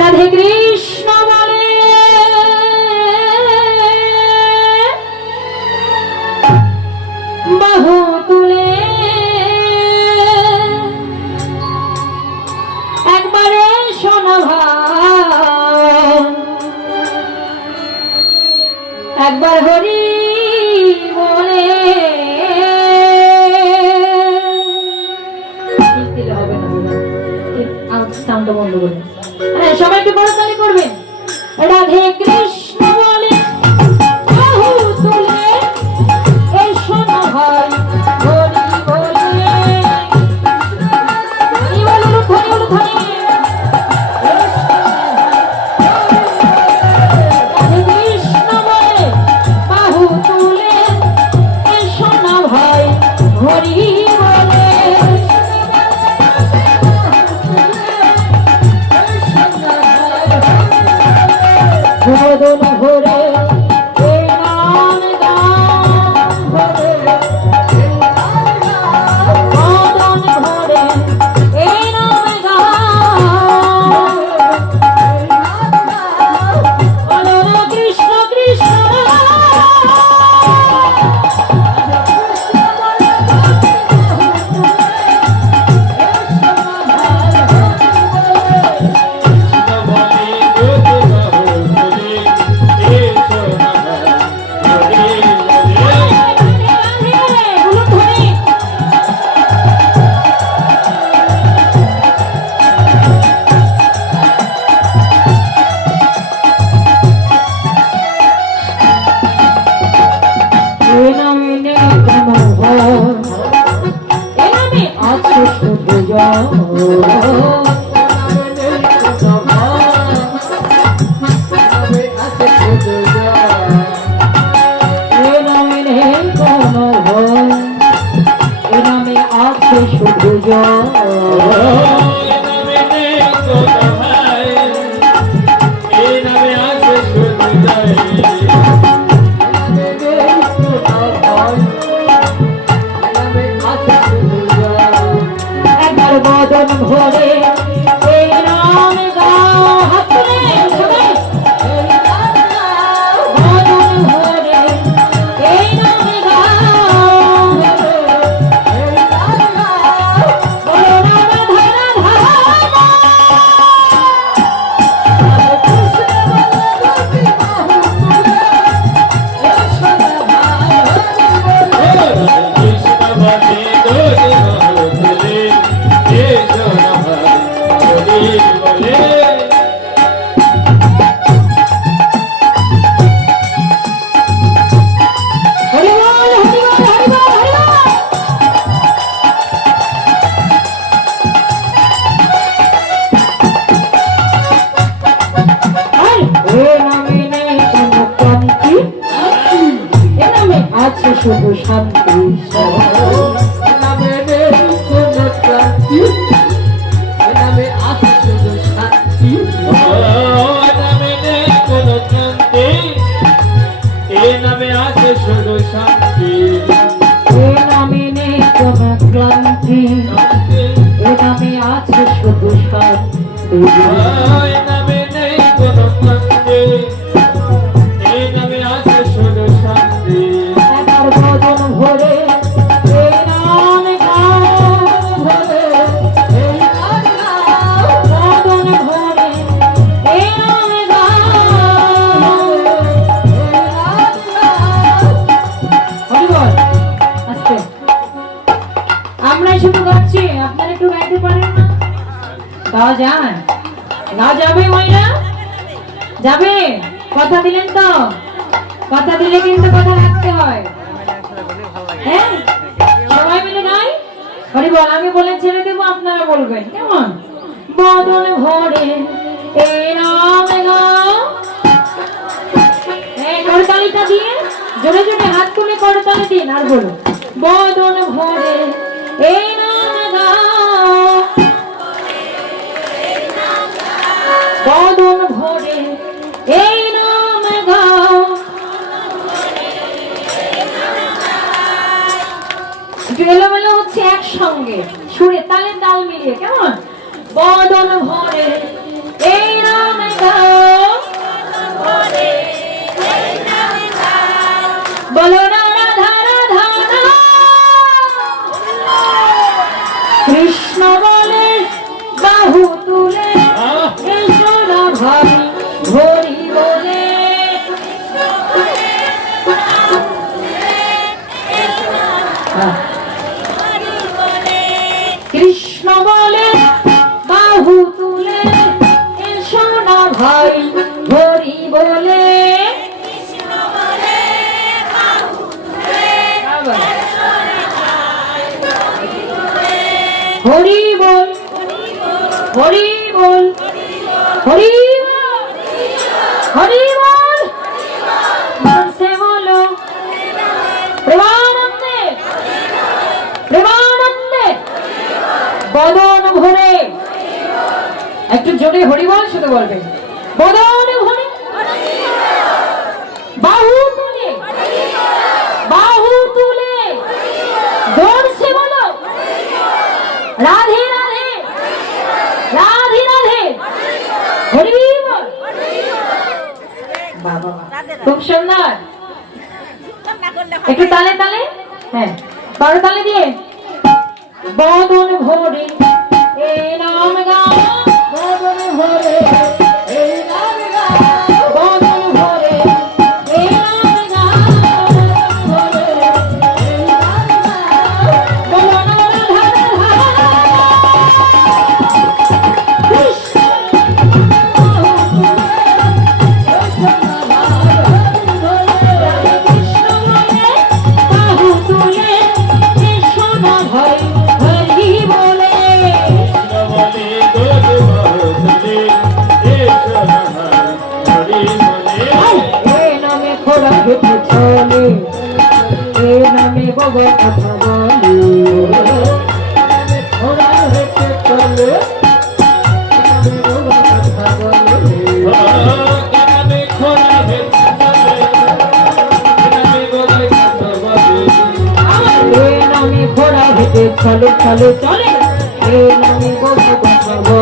রাধে কৃষ্ণ বলে বাহু তুলে একবারে শোনো ভাই, একবার হরি বলে হবে না, সাউন্ড বন্ধ করে সবাই একটু বড় তালি করবেন। রাধে কৃষ্ণ বলে বাহু তুলে এসো না ভাই হরি বলে, হরি বলে হরি বলে হরি। রাধে কৃষ্ণ বলে বাহু তুলে এসো না ভাই হরি বলে, বদন ভরে এই নাম গান ভরে, বদন ভরে এই নাম গান, বলো না কৃষ্ণ কৃষ্ণ। বদন ভরে এই নাম গাও, হাত তুলে সবাই, বদন ভরে এই নাম গাও, বলো না রাধা রাধা। শুধু শান্তি নামে আছে শুধু শান্তি, নামে নেই কোনো শান্তি, এ নামে আছে শুধু শান্তি, এ নামে নেই কোনো ক্লান্তি, এ নামে আছে শুধু শান্তি, এ নামে নেই কোনো ক্লান্তি, এ নামে আছে শুধু শান্তি। বদন ভরে এই নাম গাও ভরে, এই নাম গাও, বদন ভরে এই নাম গাও, এই নাম গাও। হরি বল। আস্তে আমরাই শুধু গাচ্ছি, আপনারা একটু গাইতে পারেন না? গাওয়া যায়, গাওয়া যাবে ময়না, যাবে? কথা দিলেন তো? কথা দিলে কিন্তু কথা রাখতে হয়। হ্যাঁ সবাই মিলে গাই হরি বল। আমি বলে ছেড়ে দেবো, আপনারা বলবেন কেমন? বদন ভরে এই নাম গাও, করতালিটা দিয়ে জোরে জোরে হাত তুলে করতালি দিন আর বলো বদন ভরে এই নাম গাও, বদন ভরে এই নাম গাও। এলোমেলো হচ্ছে একসঙ্গে সুরে তালে তাল মিলিয়ে, কেমন? বদন ভরে এই নাম হরি বল, হরি বল, হরি বল। সে বলো প্রেমানন্দে, প্রেমানন্দে বদন ভরে। একটু জোরে হরি বল শুধু বলবে। বদন ভরে বাহু তুলে, বাহু তুলে জোরসে বলো রাধে রাধে, রাধে রাধে, হরি বল। বাবা খুব সুন্দর। একটু তালে তালে, হ্যাঁ বারো তালে দিয়ে। বদন ভরে এই নাম গাও, বদন ভরে এই নাম গাও, বদন ভরে এই নাম গাও, বদন ভরে এই নাম গাও। বলো না রাধা রাধা কৃষ্ণ বাহু তুলে কৃষ্ণ হরি হরি বলে। এ নামে খোলা হেঁটে চলে, এ নামে বাবা কথা বলে। খোলা হেঁটে চলে, চলে চলে চলে, এ নামে বাবা কথা বলে।